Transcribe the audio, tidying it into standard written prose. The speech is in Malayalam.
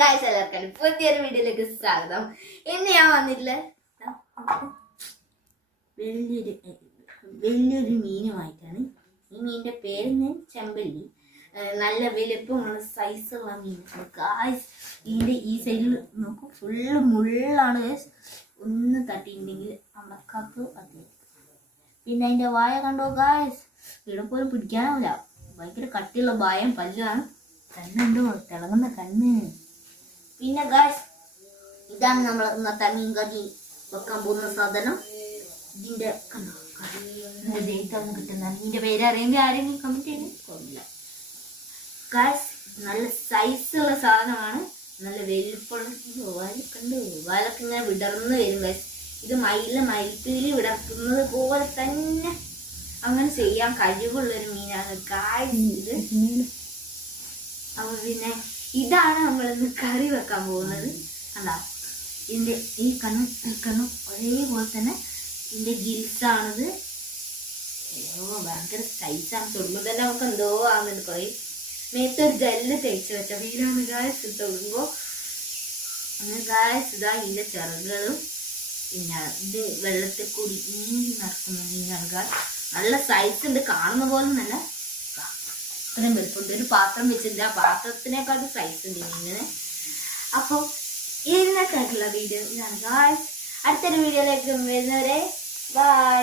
ഗായ്സ് എല്ലാവർക്കും പുതിയൊരു വീഡിയോയിലേക്ക് സ്വാഗതം. ഇന്ന് ഞാൻ വന്നിട്ടില്ല വലിയൊരു മീനുമായിട്ടാണ്. ഈ മീനിന്റെ പേര് ചെമ്പല്ലി. നല്ല വലുപ്പമുള്ള സൈസുള്ള മീനാണ് ഗായ്സ്. ഇതിന്റെ ഈ സൈഡിൽ നോക്കൂ, ഫുള്ള് മുള്ളാണ് ഗായ്സ്. ഒന്ന് തട്ടിയിട്ടുണ്ടെങ്കിൽ അമ്മക്കത്ത് അത്. പിന്നെ അതിന്റെ വായ കണ്ടോ ഗായ്സ്, ഇവിടെ പോലും പിടിക്കാനാവില്ല. ഭയങ്കര കട്ടിയുള്ള വായം പല്ലാണ്. കണ്ണുണ്ടോ, തിളങ്ങുന്ന കണ്ണ്. പിന്നെ ഗായ്സ്, ഇതാണ് നമ്മൾ ഇന്നത്തെ മീൻ കറി വെക്കാൻ പോകുന്ന സാധനം. ഇതിന്റെ കണ്ടോ ദേഹത്തൊന്നും കിട്ടുന്ന മീനിന്റെ പേര് അറിയുമെങ്കിൽ ആരെങ്കിലും കമന്റ് ചെയ്യുന്നത് കുഴപ്പമില്ല ഗായ്സ്. നല്ല സൈസുള്ള സാധനമാണ്, നല്ല വലിപ്പമുള്ള. വാലൊക്കെ വാലൊക്കെ ഇങ്ങനെ വിടർന്ന് വരും ഗായ്സ്. ഇത് മയിൽപ്പീലി വിടർത്തുന്നത് പോലെ തന്നെ അങ്ങനെ ചെയ്യാൻ കഴിവുള്ളൊരു മീനാണ് ഗായ്സ് ഇത്. അപ്പൊ പിന്നെ ഇതാണ് നമ്മളിന്ന് കറി വെക്കാൻ പോകുന്നത്. കണ്ടാ, ഇതിന്റെ ഈ കണ്ണും ഒരേപോലെ തന്നെ ഇതിന്റെ ഗിൽസാണിത്. ഭയങ്കര സൈസാണ്. തൊടുമ്പോ തന്നെ നമുക്ക് എന്തോ ആകുന്നുണ്ട്. കുറെ മേത്തൊരു ജെല്ല് തേച്ച് വെച്ച മീനാണ് ഗായ്സ്. തൊടുമ്പോ അങ്ങനെ ഗായ്സ് ഇതാ ഇതിന്റെ ചിറകുകളും. പിന്നെ ഇത് വെള്ളത്തിൽ കൂടി നീന്തി നടക്കുന്ന മീനാണ് ഗായ്സ്. നല്ല സൈസ് ഉണ്ട്, കാണുന്ന പോലെ നല്ല ഇത്രയും വലുപ്പമുണ്ട്. ഒരു പാത്രം വെച്ചിട്ടുണ്ട്, ആ പാത്രത്തിനേക്കാൾ സൈസ് ഉണ്ട് മീനിന്. അപ്പോൾ ഇന്നത്തെ വീഡിയോ ഇതാണ് ഗായ്സ്. അടുത്തൊരു വീഡിയോയിലേക്ക് വരുന്നവരെ ബൈ.